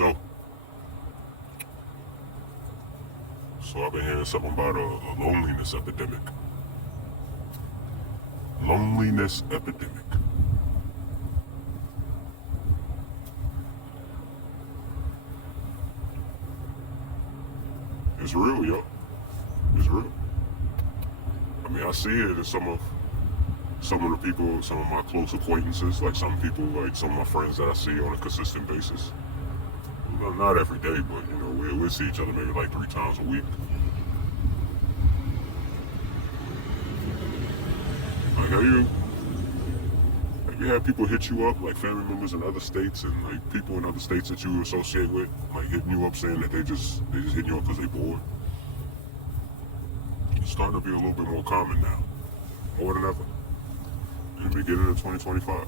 So, so I've been hearing something about a loneliness epidemic. Loneliness epidemic. It's real, yo. It's real. I mean, I see it in some of the people, some of my close acquaintances, like some people, like some of my friends that I see on a consistent basis. Well, not every day, but we'll see each other maybe like 3 times a week. Like, have you had people hit you up, like family members in other states and like people in other states that you associate with, like hitting you up saying that they just hitting you up because they bored? It's starting to be a little bit more common now, more than ever. In the beginning of 2025.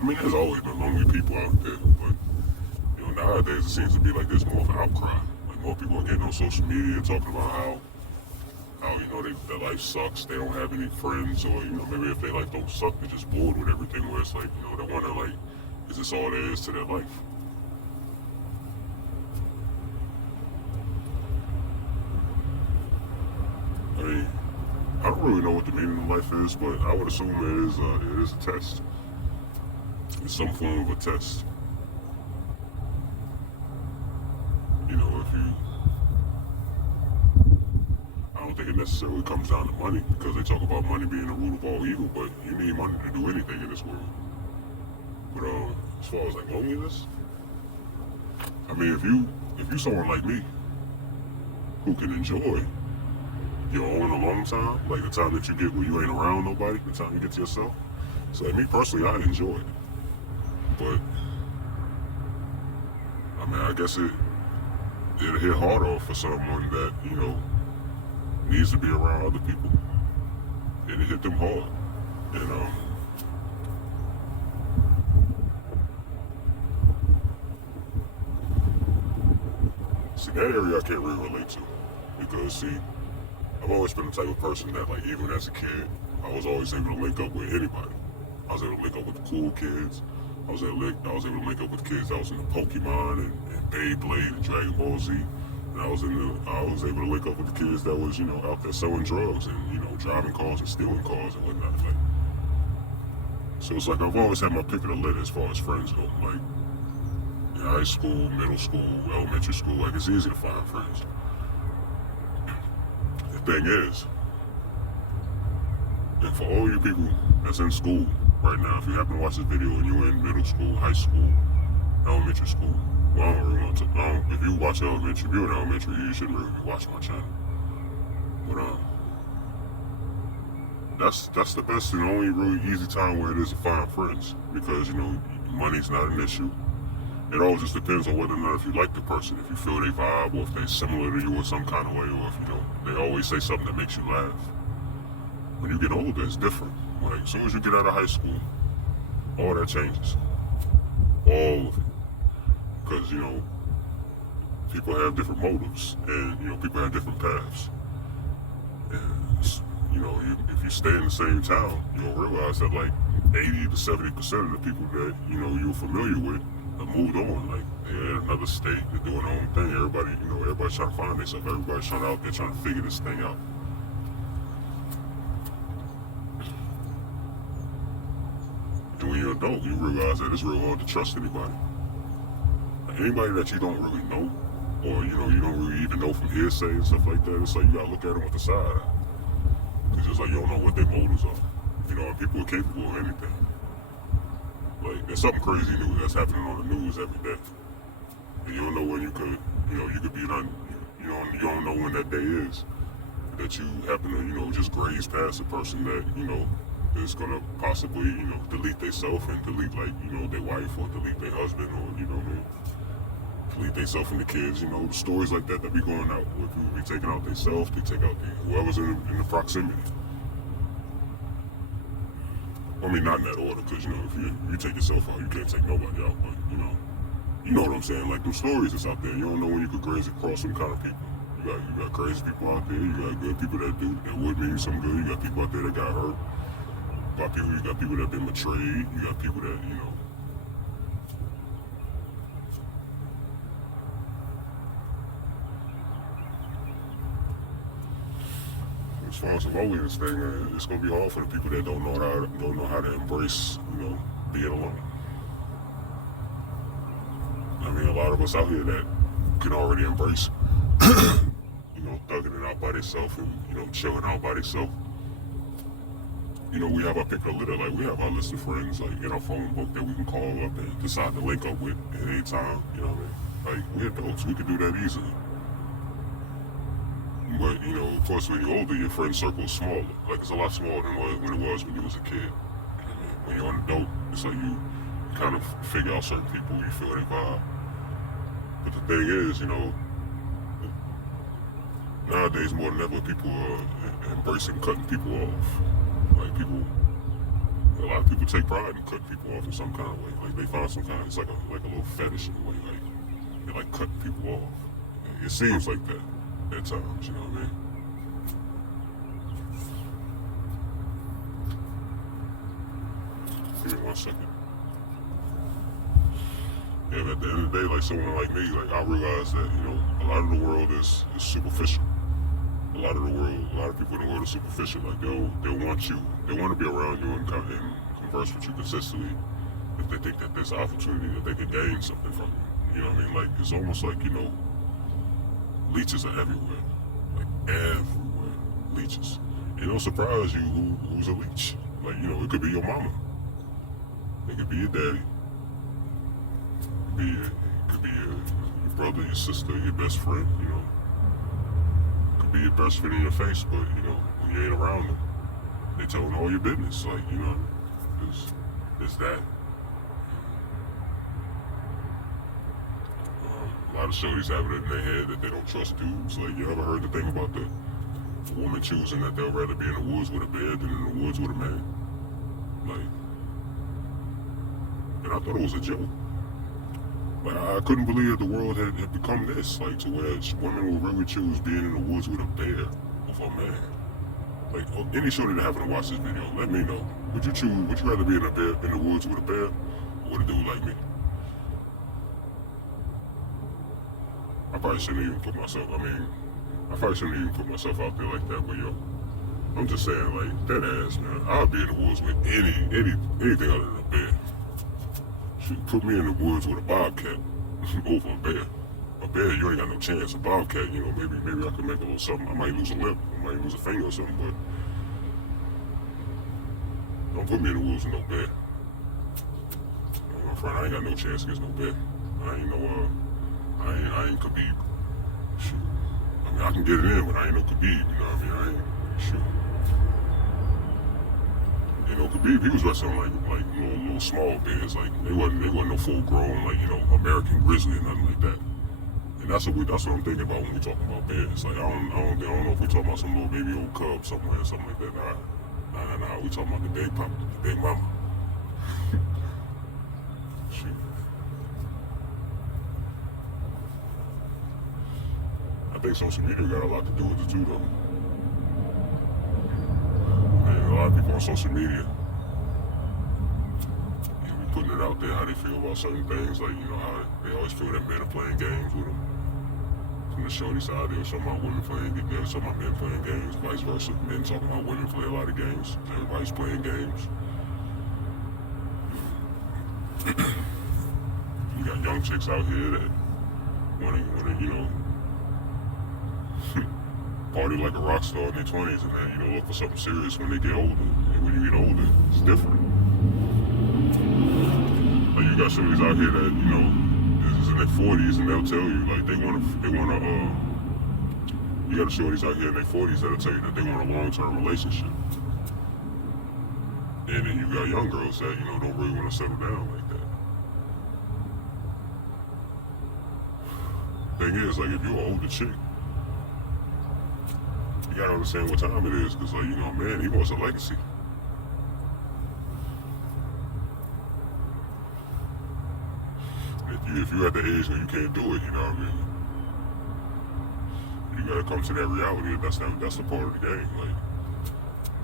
I mean, there's always been lonely people out there, but nowadays it seems to be like there's more of an outcry. Like more people are getting on social media talking about how their life sucks. They don't have any friends, or maybe if their life don't suck, they're just bored with everything. Where it's like they wonder like, is this all there is to their life? I mean, I don't really know what the meaning of life is, but I would assume it is a test. It's some form of a test. If you, I don't think it necessarily comes down to money, because they talk about money being the root of all evil, but you need money to do anything in this world. But as far as like loneliness, I mean, if you someone like me who can enjoy your own alone time, like the time that you get where you ain't around nobody, the time you get to yourself. So like me personally, I enjoy it. But I mean, I guess it'll hit harder for someone that needs to be around other people. It'll hit them hard, and see, that area I can't really relate to, because see, I've always been the type of person that, like, even as a kid, I was always able to link up with anybody. I was able to link up with the cool kids. I was able to link up with kids that was into Pokemon and Beyblade and Dragon Ball Z. And I was able to link up with the kids that was, out there selling drugs and, driving cars and stealing cars and whatnot. Like, so it's like I've always had my pick of the litter as far as friends go. Like, in high school, middle school, elementary school, like, it's easy to find friends. The thing is, and for all you people that's in school right now, if you happen to watch this video and you're in middle school, high school, elementary school, well, I don't really want to. If you watch elementary, if you're in elementary, you shouldn't really be watching my channel. But that's the best and only really easy time where it is to find friends, because money's not an issue. It all just depends on whether or not if you like the person, if you feel they vibe, or if they're similar to you in some kind of way, or if they always say something that makes you laugh. When you get older, it's different. Like, as soon as you get out of high school, all that changes. All of it. Because, people have different motives, and, people have different paths. And, if you stay in the same town, you'll realize that, like, 80 to 70% of the people that, you're familiar with have moved on. Like, they're in another state, they're doing their own thing. Everybody's trying to find themselves. Everybody's out there trying to figure this thing out. And when you're an adult, you realize that it's real hard to trust anybody. Like, anybody that you don't really know, or you don't really even know from hearsay and stuff like that, it's like you gotta look at them with the side eye. It's just like you don't know what their motives are. And people are capable of anything. Like, there's something crazy new that's happening on the news every day. And you don't know when you could be done. You don't know when that day is. That you happen to, just graze past a person that, is gonna possibly, delete themselves and delete, like, their wife, or delete their husband, or, delete themselves and the kids. The stories like that be going out, where people be taking out themselves, they take out whoever's in the proximity. I mean, not in that order, because, if you take yourself out, you can't take nobody out, but, you know what I'm saying? Like, them stories that's out there, you don't know when you could graze across some kind of people. You got crazy people out there, you got good people that would mean some good, you got people out there that got hurt. You got people that have been betrayed, you got people that, as far as the loneliness thing, it's gonna be hard for the people that don't know how to embrace, being alone. I mean, a lot of us out here that can already embrace, thugging it out by themselves and chilling out by themselves. We have our pick of the litter. Like, we have our list of friends, like, in our phone book that we can call up and decide to link up with at any time. You know what I mean? Like, we're adults. We could do that easily. But, of course, when you're older, your friend circle is smaller. Like, it's a lot smaller than when it was when you was a kid. When you're an adult, it's like you kind of figure out certain people, you feel their vibe. But the thing is, nowadays more than ever, people are embracing cutting people off. Like, a lot of people take pride in cutting people off in some kind of way. Like, they find some kind of, it's like a little fetish in a way. Like, they like cutting people off. It seems like that at times, you know what I mean? Give me 1 second. Yeah, but at the end of the day, like someone like me, like I realize that, a lot of the world is superficial. A lot of people in the world are superficial. Like they'll want to be around you and converse with you consistently if they think that there's an opportunity that they can gain something from you. You know what I mean? Like, it's almost like, leeches are everywhere. Like, everywhere. Leeches. And it'll surprise you who's a leech. Like, it could be your mama. It could be your daddy. It could be your brother, your sister, your best friend, It could be your best friend in your face, but, when you ain't around them, they telling all your business. Like, there's that. A lot of shorties have it in their head that they don't trust dudes. Like, you ever heard the thing about the woman choosing that they'll rather be in the woods with a bear than in the woods with a man? Like, and I thought it was a joke. Like, I couldn't believe that the world had become this, like, to where women will really choose being in the woods with a bear over a man. Like, any shorty that happen to watch this video, let me know. Would you rather be in the woods with a bear or with a dude like me? I probably shouldn't even put myself out there like that, but I'm just saying, like, that ass, man. I'll be in the woods with anything other than a bear. Shoot, put me in the woods with a bobcat over a bear. A bear, you ain't got no chance. A bobcat, maybe I could make a little something. I might lose a lip, I might lose a finger or something, but don't put me in the woods with no bear. My friend, I ain't got no chance against no bear. I ain't Khabib. Shoot. I mean, I can get it in, but I ain't no Khabib, you know what I mean? Khabib, he was wrestling like little small bears, like they wasn't no full grown, like, American grizzly or nothing like that. And that's what I'm thinking about when we talking about bears. Like, I don't know if we talking about some little baby old cub somewhere or something like that. Nah. We talking about the big papa, the big mama. Shoot. I think social media got a lot to do with it too, though. Man, a lot of people on social media, putting it out there how they feel about certain things, like, how they always feel that men are playing games with them. From the shorty side, they were talking about women playing games, they were talking about men playing games, vice versa. Men talking about women play a lot of games. Everybody's playing games. You got young chicks out here that wanna party like a rock star in their 20s and then, look for something serious when they get older. And when you get older, it's different. Like, you got shorties out here that, is in their 40s and they'll tell you, like, you got shorties out here in their 40s that'll tell you that they want a long-term relationship. And then you got young girls that, don't really want to settle down like that. Thing is, like, if you're an older chick, you gotta understand what time it is, because, like, man, he wants a legacy. If you're at the age where you can't do it, you know what I mean? You gotta come to that reality. That's the part of the game. Like,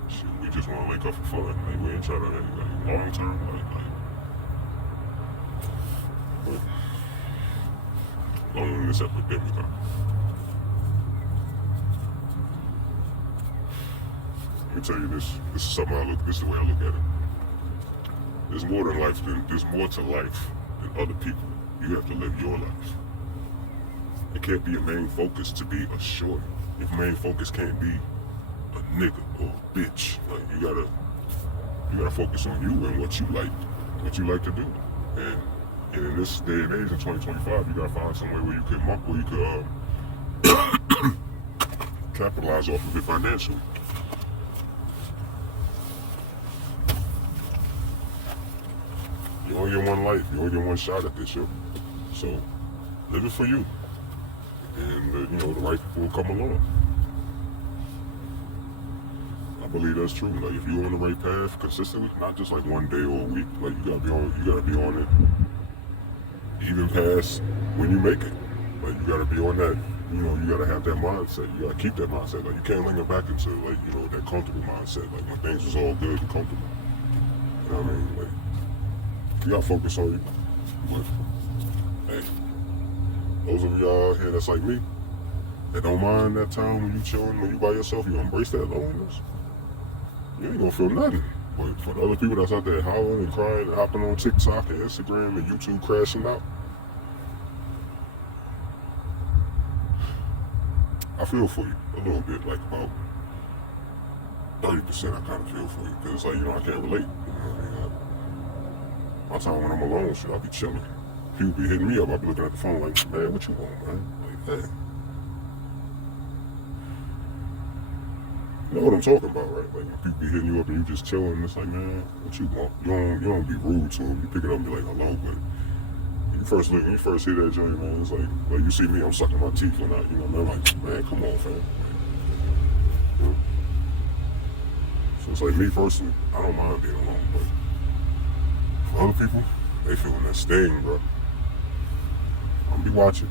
shit, we just want to link up for fun. Like, we ain't trying to, like, long term, but loneliness epidemic. Let me tell you this. This is something this is the way I look at it. There's more to life than other people. You have to live your life. It can't be a main focus to be a shorty. Your main focus can't be a nigga or a bitch. Like you gotta focus on you and what you like to do. And in this day and age in 2025, you gotta find some way where you could capitalize off of it financially. You only get one life. You only get one shot at this, yo. So live it for you, and the right people will come along. I believe that's true. Like if you're on the right path consistently, not just like one day or a week, like you gotta be on it even past when you make it. Like you gotta be on that. You gotta have that mindset. You gotta keep that mindset. Like you can't linger back into that comfortable mindset. Like when things was all good and comfortable. You know what I mean? Like you gotta focus on you. But hey, those of y'all out here that's like me, that don't mind that time when you chilling, when you by yourself, you embrace that loneliness. You ain't gonna feel nothing. But for the other people that's out there howling and crying and hopping on TikTok and Instagram and YouTube crashing out, I feel for you a little bit, like about 30% I kind of feel for you. Because it's like, I can't relate. You know what I mean? My time when I'm alone, I'll be chilling. People be hitting me up, I'll be looking at the phone like, man, what you want, man? Like, hey. You know what I'm talking about, right? Like when people be hitting you up and you just chilling, it's like, man, what you want? You don't be rude to them. You pick it up and be like, hello, but when you first hear that joint, man, it's like you see me, I'm sucking my teeth when I'm like, man, come on, fam. So it's like me personally, I don't mind being alone, but for other people, they feeling that sting, bro. I'm gonna be watching.